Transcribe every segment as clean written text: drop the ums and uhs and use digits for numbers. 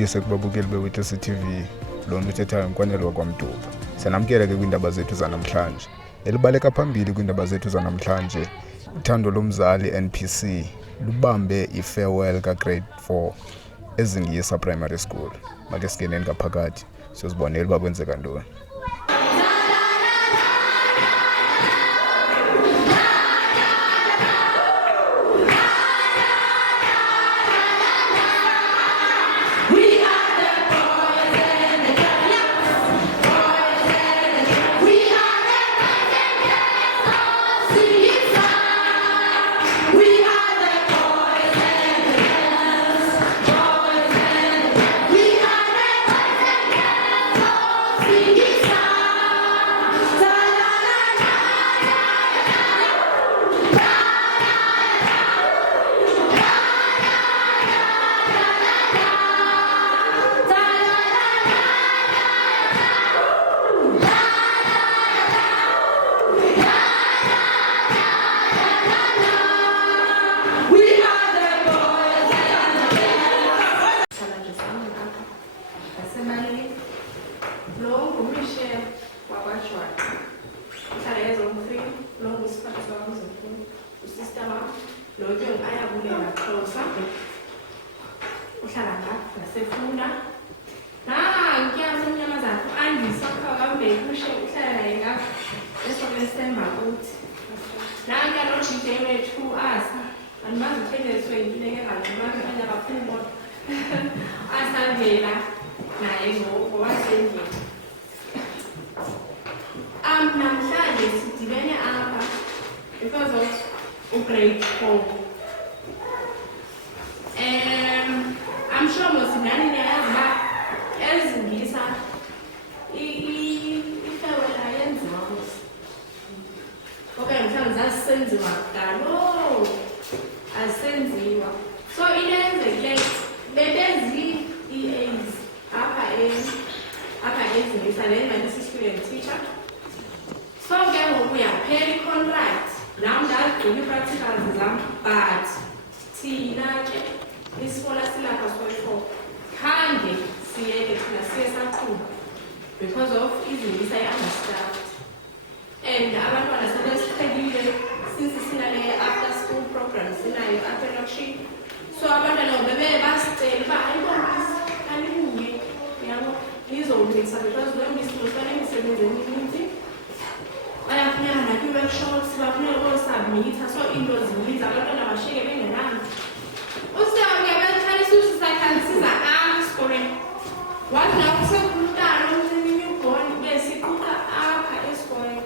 Sibulise kubabukeli beWhittlesea TV lona uthethayo Nkwanelo kwaMduba. Sanamkela ke kwindaba zethu zanamhlanje. Elibaleka phambili kwindaba zethu zanamhlanje, Uthando Lomzali NPC lubambe i-farewell ka-grade 4 eZingisa Primary School. Make singeneni ngaphakathi siyozibonela uba kwenzeka ntoni. Namhlanje sidibene apha because of grade 4. I'm sure most nani niyazi ba eZingisa i-farewell ayenziwa kusi. Okay, mhlawumbe zasenziwa kalo asenziwa. So ilenzekile bebezi EAs apha eZingisa le student teacher. So ke uyaphela i-contract nami ndagcina i-practicals zami but thina ke isikole silapha so khange siyeke thina siyesaqhuba because of iZingisa i-understaffed and abantwana sebesiqhelile since sinale after school program sinayo afternoon. So abantwana bebe basicela uba ayibonise yabo ngizolungisa because lo misihlosana imisebenzi emininzi bayafuneka nakwi-workshops bafuneka ukosubmitha so into zibiza abantwana bashiyeke bengenamntu. Usike bethalisa usisakhange siza esikolweni wathi lapho sekumntana umnewborn besiquqa apha esikolweni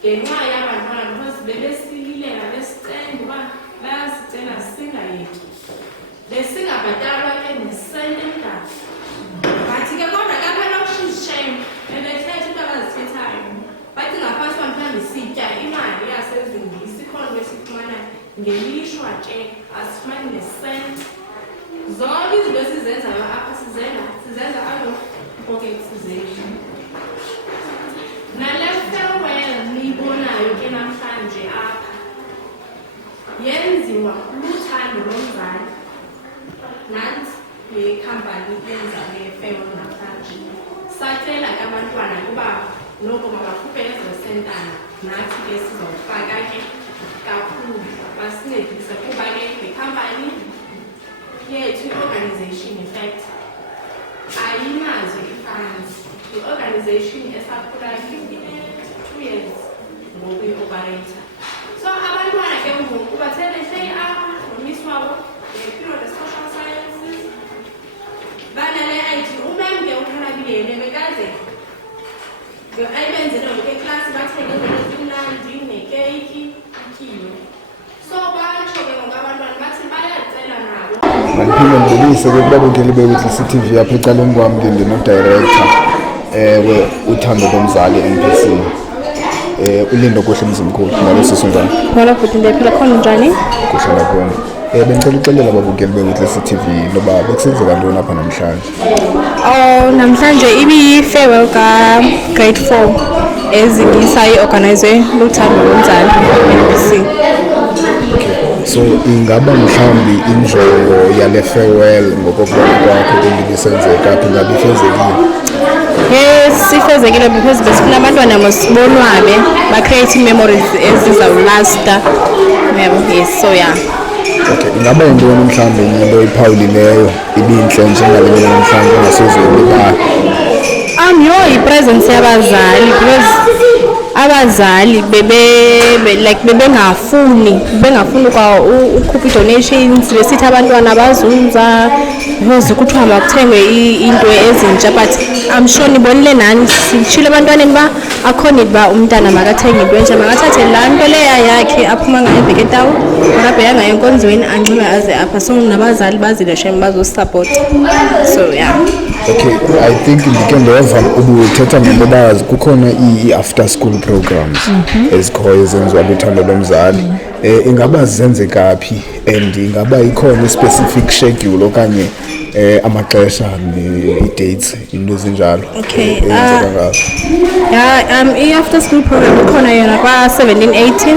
ngenxa yabantwana because bebesiyilela besicela uba bayasicela singayeki besingabhatalwa ke nesente emdaka bathi ke kodwa kaphela shame bebethetha into abazithethayo bathi ngaphansi kwamhlawumbe sitya imali yaseZingisa ikhona besifumana ngelishwa nje asifumani nesente. Zonke izinto esizenzayo apha sizenza out of pocket zethu. Nale farewell niyibonayo ke namhlanje apha yenziwa Uthando Lomzali nansi le company yenza le farewell namhlanje. Sacela ke abantwana kuba noko mabakhuphe ezo sentana nathi ke sizofaka ke kakhulu basincedise kuba ke le company yethu i-organization in fact ayinazo i-funds. I-organization esakhula 2 years ngokuyi-operator. So abantwana ke ngoku bathele hleli apha nomisi wabo period of social sciences banale IT umemke ukhanabiyele bekaze ayibenzele ngoku eklasi bathenge izinto ezimnandi nekeyiki ikiwe. So batsho ke ngoku abantwana bathi bayacela nabo Mandiphinde ndibulise ke kubabukeli beWhittlesea TV apha ecaleni kwam ke ndino-director we-Uthando Lomzali NPC uLindokuhle Mzimkhulu. Ngalo sisunjani? Ngalo futhi ndiyaphila khona njani? Kuhle ngakhona. Bengicela uxelela ababukeli beWhittlesea TV loba bekusenzeka ntoni apha namhlanje. Namhlanje ibiyi-farewell ka-grade 4 eZingisa i-organizwe Uthando Lomzali NPC. So ingaba mhlawumbi injongo yale farewell ngokokubona kwakho ibisenzeka phi, ingabe ifezekile? Yes, sifezekile because besifuna abantwana masibonwabe ba-create memories ezizawulasta. Yes, so yeah. Okay, ingaba yintoni mhlawumbi into iphawulileyo ibintle njengale nto namhlanje ongasezulibala? Yi-presence yabazali because abazali bebengafuni kwa ukhupha i-donations, besithi abantwana bazunza because kuthiwa makuthengwe into ezintsha, but I'm sure nibonile nani sitshile abantwaneni ba akho need ba umntana makathenge into entsha, makathathe laa nto leya yakhe aphuma ngayo ebheketawu makabheka ngayo enkonzweni anxibe aze apha. So nabazali bazile shem bazosapota, so yeah. Okay, I think ndike ndeva ubuthetha ngento yoba kukhona ii-after school programs ezikhoyo ezenziwa luthando lomzali. Ingaba zenzeka phi and ingaba ikhona i-specific schedule okanye amaxesha i-dates into ezinjalo? Okay, eyenzeka ngazo? i-after school program ikhona yona kwa-17-18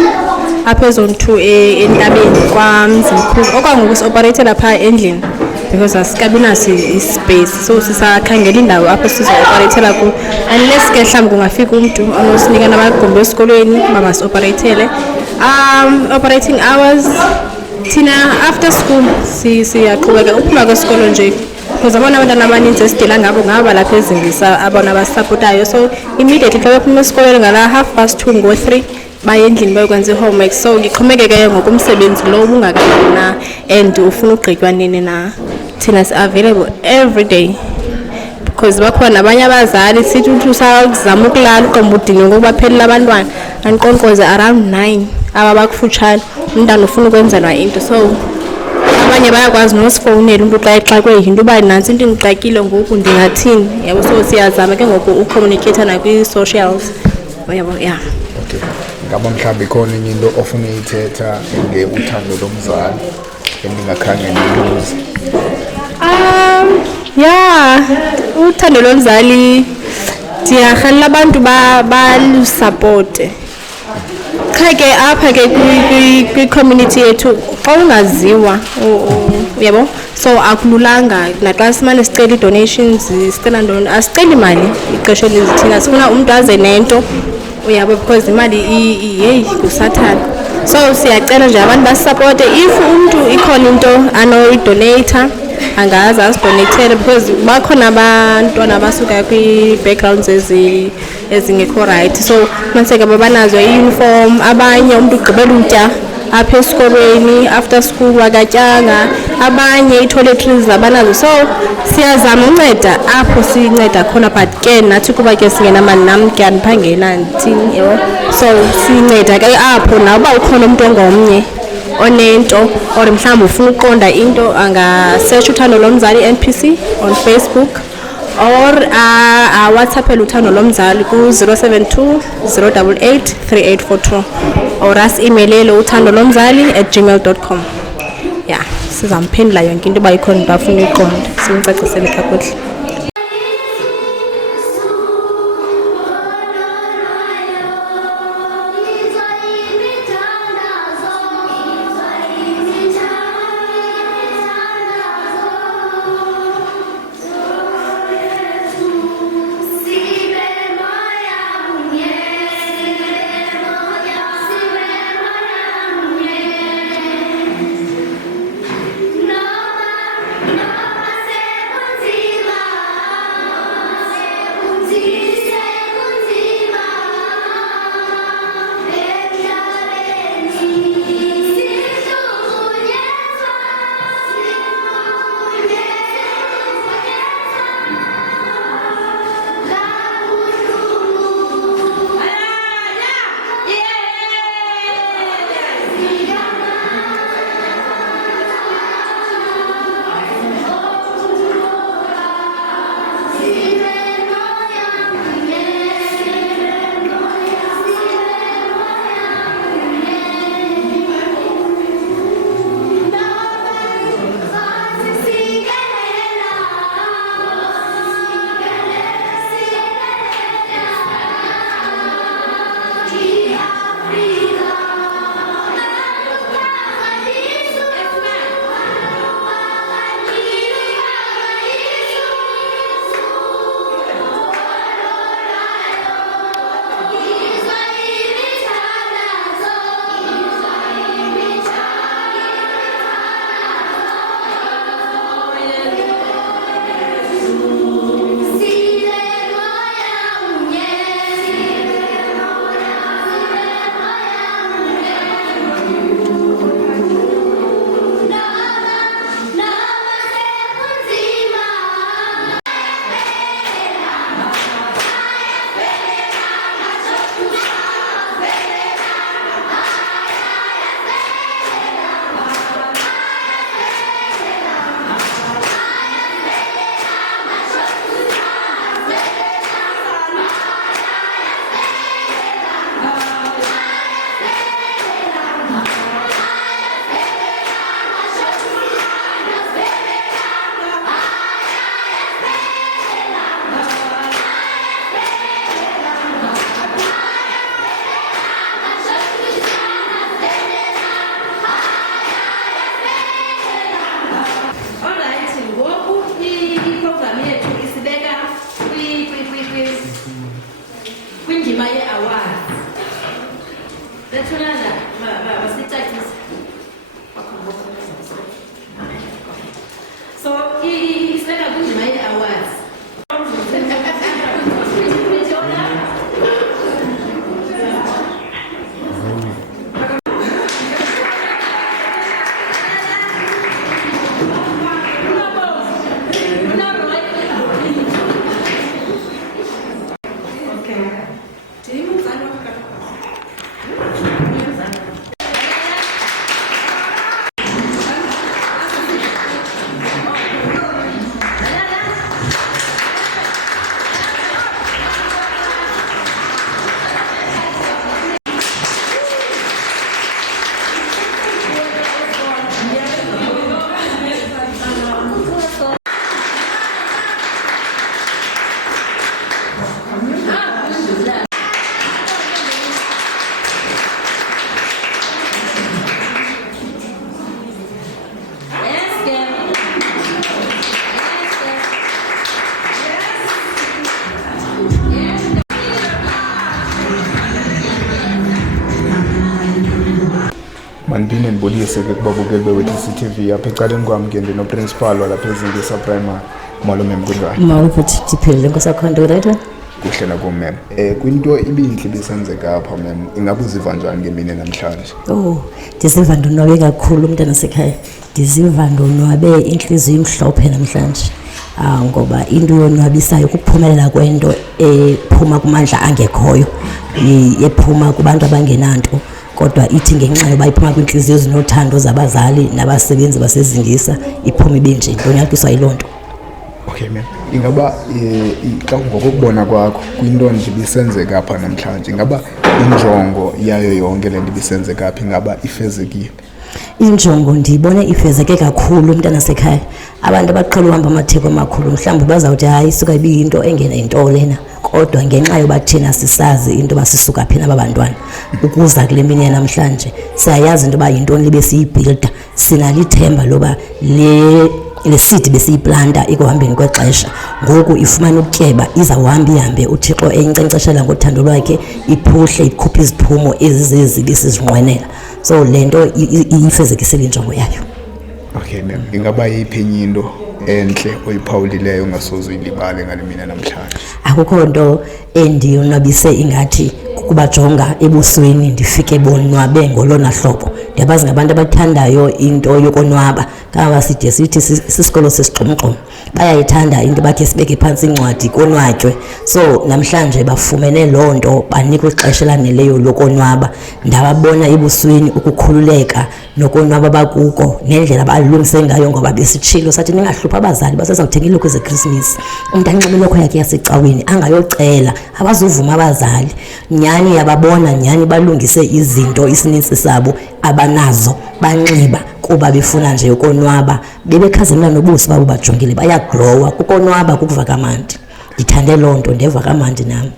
apha ezone 2 entabeni kwaMzimkhulu okwangoku si-operatela phaa endlini because asikabi naso ispace, so sisakhangela indawo apho sizo-operatela kuyo unless ke mhlawumbi kungafika umntu onosinika namagumbi esikolweni mamasi-operatele. Operating hours thina after school siyaqhubeka uphuma kwesikolo nje because abona abantwana abaninzi esidila ngabo ngaba lapha eZingisa abona abasapotayo, so immediately xa bephuma esikolweni ngala 2:30 ngo-3 baye endlini bayokwenza i-homework. So ngixhomekeke ngokumsebenzi lo ubungakanani na and ufuna ugqitywa nini na. Thina si-available every day because bakhona abanye abazali sithi uthi usazama ukulala uqomba udinwe ngokuba phelele abantwana anqonqoze around 9 aba bakufutshane umntana ufuna ukwenzelwa into, so abanye bayakwazi nosifowunela umntu xa exakwe yinto uba nantsi into indixakile ngoku ndingathini, yabo. So siyazama ke ngoku ucommunicate nakwi-socials, yabo. Yeah. Okay, ngaba mhlawumbi ikhona enye into ofuna uyithetha ngeuthando lomzali endingakhange ndiyibuze? Uthando lomzali ndiyarhalela abantu balusapote. Cha ke apha ke kwi-community yethu xa ungaziwa yabo, so akululanga naxa simane sicela i-donations sicela ntoni, asiceli imali ixesha elininzi thina sifuna umntu aze nento, uyabo, because imali yeyi ngusathana. So siyacela nje abantu basisapote, if umntu ikhona into anoyidonata angaze asidonatele because bakhona abantwana abasuka kwi-backgrounds ezingekho right, so maniseke babanazo i-uniform, abanye umntu ugqibela utya apha esikolweni after school wakatyanga, abanye ii-toiletries abanazo. So siyazama unceda apho sinceda khona, but ke nathi kuba ke singenamali, nam ke andiphangela ndithini, yebo. So sinceda ke apho nawe uba ukhona umntu ongomnye onento or mhlawumbi ufuna uqonda into angasearch uthando lomzali NPC on Facebook or WhatsApp uthando lomzali ku-072 088 3842 or as-emailele uthandolomzali@gmail.com. Yeah, sizamphendula yonke into uba ikhona into afuna uyiqonda, simcacisele kakuhle. iseka kunzima i-hours. Mandini ndibulise ke kubabukeli be-Whittlesea TV apha ecaleni kwam ke ndinoprincipal walapha eZingisa Primary malume Mgundwane. Mawukuthi ndiphile Nkosi akhonto right? Kuhle nakum mem. Kwinto ibintle bisenzeka apha mem. Ingabe uziva njani ngemini namhlanje? Ndiziva ndonwabe kakhulu umntana sekhaya. Ndiziva ndonwabe inhliziyo imhlophe namhlanje. Ngoba into yonwabisayo ukuphumelela kwento ephuma kumandla angekhoyo, ephuma kubantu abangenanto. Kodwa ithi ngenxa yoba iphuma kwinhliziyo ezinothando zabazali nabasebenzi basezingisa iphuma ibenje ndonyakiswa yiloo nto. Okay mem. Ingaba xa ngokubona kwakho kwinto nje bisenzeka apha namhlanje ingaba injongo yayo yonke le nto bisenzeka apha ingaba ifezekile? Injongo ndiyibone ifezeke kakhulu umntana sekhaya. Abantu abaqhela uhamba amatheko amakhulu mhlawumbi bazawuthi hayi suka ibiyinto engena into lena, kodwa ngenxa yoba thina sisazi into basisuka phi naba bantwana ukuza kule mini namhlanje siyayazi into ba yintoni libe siyibhilda, sinalithemba loba le seed besiyiplanta ekuhambeni kwexesha ngoku ifumana ukutyeba izawuhamba ihambe uThixo eyinkcenkceshela ngothando lwakhe iphuhle ikhuphe iziphumo ezizezibi sizinqwenela. So lento ifezekisile injongo yayo. Okay mem. Ingaba yiphi into enhle oyiphawulileyo ongasoze uyilibale ngale mina namhlanje? Akukho nto endiyonwabise ingathi kukubajonga ebusweni ndifike bonwabe ngolona hlobo. Ndiyabazi ngabantu abathandayo into yokonwaba kangaba side sithi sisikolo sesigxumgxum bayayithanda into bakhe sibeke phantsi incwadi konwatywe. So namhlanje bafumene loo nto banikwa ixesha elaneleyo lokonwaba. Ndababona ebusweni ukukhululeka nokonwaba bakuko nendlela balungise ngayo ngoba besitshilo sathi ningahlupha abazali basezawuthenga iilokhu zeChristmas. Umntu anxibe ilokhu yakhe yasecaweni angayocela abazuvuma abazali. Nyani yababona nyani balungise izinto isinitsi sabo abanazo banxiba kuba befuna nje ukonwaba bebekhazimla nobuso babo bajongile bayaglowa ukonwaba kukuva kamandi. Ndithande loo nto ndeva kamandi nami.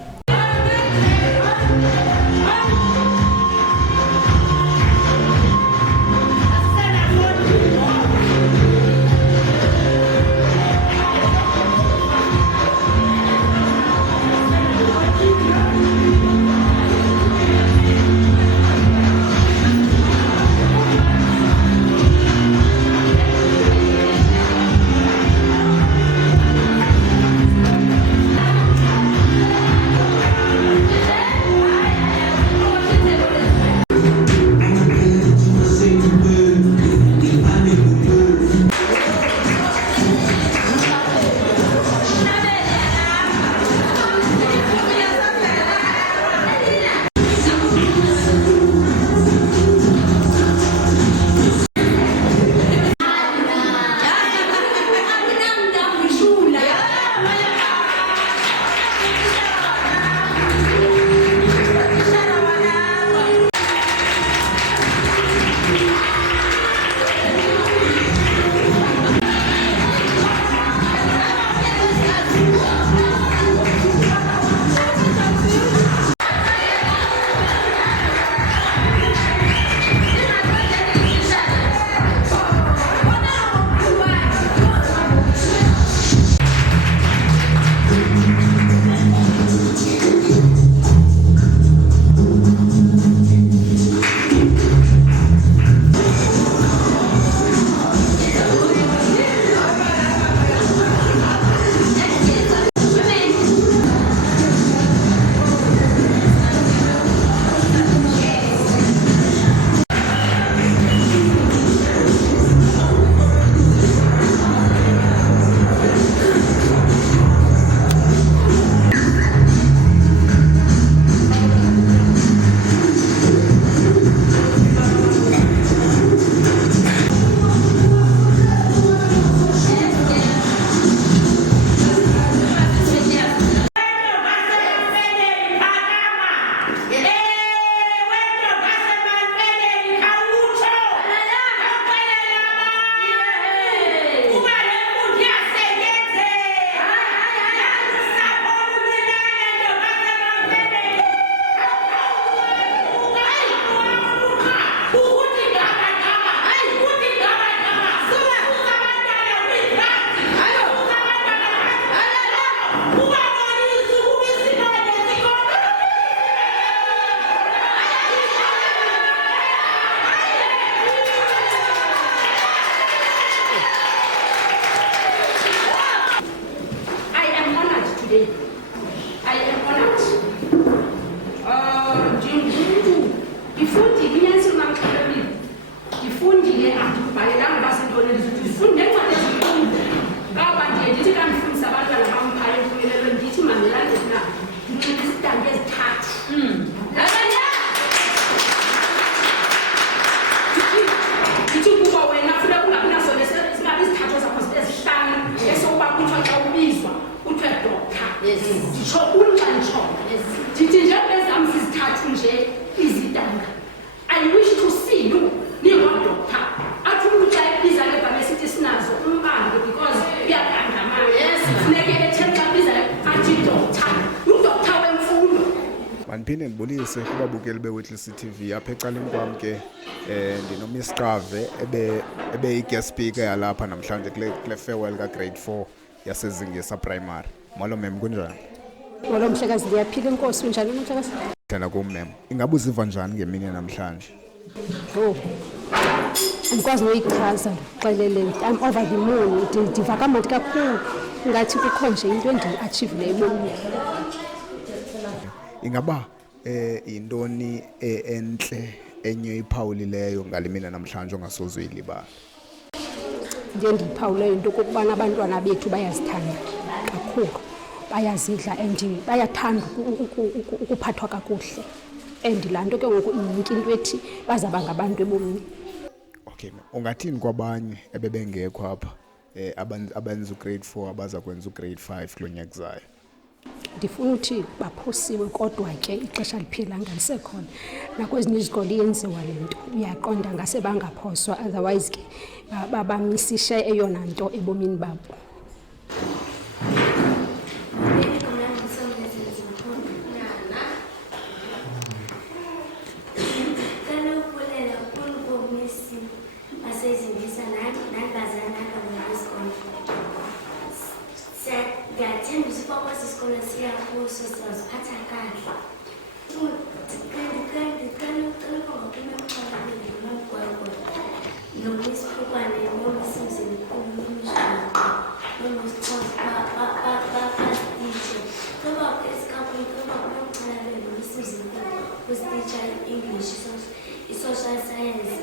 Ngisho unxantsho. Thithi nje bezami sizithathu nje izidanga. I wish to see you ningodoctor. Athi umuntu ayibiza ke bame sithi sinazo umbambe because uyagandama. Yes. Funeke ethetha biza athi doctor. Udoctor wemfundo. Maniphinde ngibulise kubabukeli be-Whittlesea TV apha ecaleni kwami ke ndinoMiss Cave ebe i-guest speaker yalapha namhlanje kule farewell ka-grade 4 yasezingisa primary. Molo mem kunjani? Molo mhlekazi, ndiyaphila inkosi, unjani mhlekazi? Thana kum mem. Ingabe uziva njani ngemini namhlanje? Oh. Andikwazi noyichaza ndixelele. I'm over the moon. Ndiva kamandi kakhulu. Ngathi kukho nje into endiyi-achievile ebomini. Ingaba intoni enhle enye iphawulileyo ngalimina namhlanje ongasoze uyilibala? Ndiye ndiyiphawuleyo into okokubana abantwana bethu bayazithanda kakhulu, bayazidla and bayathanda ukuphathwa kakuhle, and laa nto ke ngoku inika into ethi bazaba ngabantu ebomini. Okay, ungathini kwabanye ebebengekho apha abenza ugrade 4 abaza kwenza ugrade 5 kulo nyaka kuzayo? Ndifuna uthi baphosiwe kodwa ke ixesha liphilanga lisekhona, nakwezinye izikolo iyenziwa le nto, uyaqonda ngase bangaphoswa, otherwise ke babamisishe eyona nto ebomini babo. English, social science,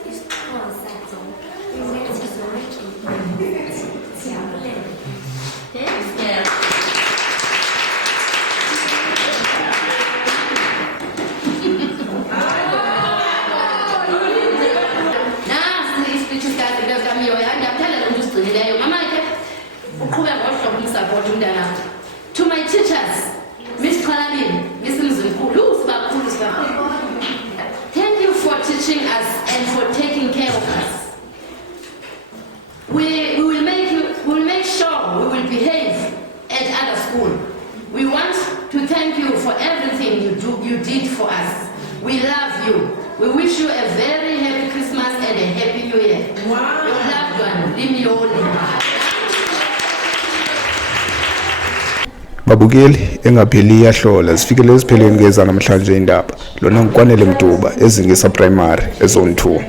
to my teachers, Miss Miss Mzimkhulu, thank you for teaching us and for taking care of us. We will make sure we will behave at other school. We want to thank you for everything you did for us. We love you. We wish you a very happy Christmas and a happy New Year. Wow. Your loved one, Limioli. Babukeli engapheli yahlola sifikele esipheleni ngeza namhlanje indaba lona ngikwanele Mduba ezingisa primary ezone 2.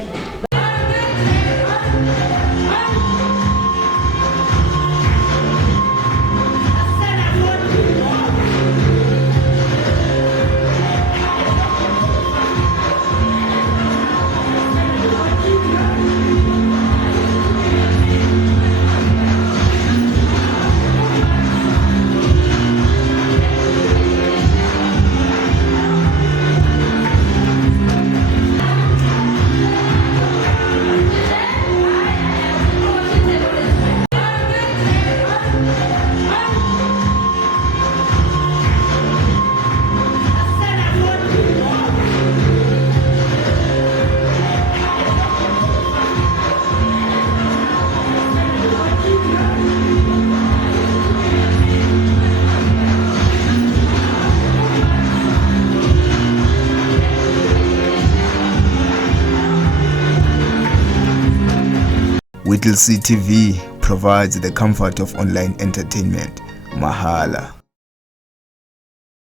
Whittlesea TV provides the comfort of online entertainment. Mahala.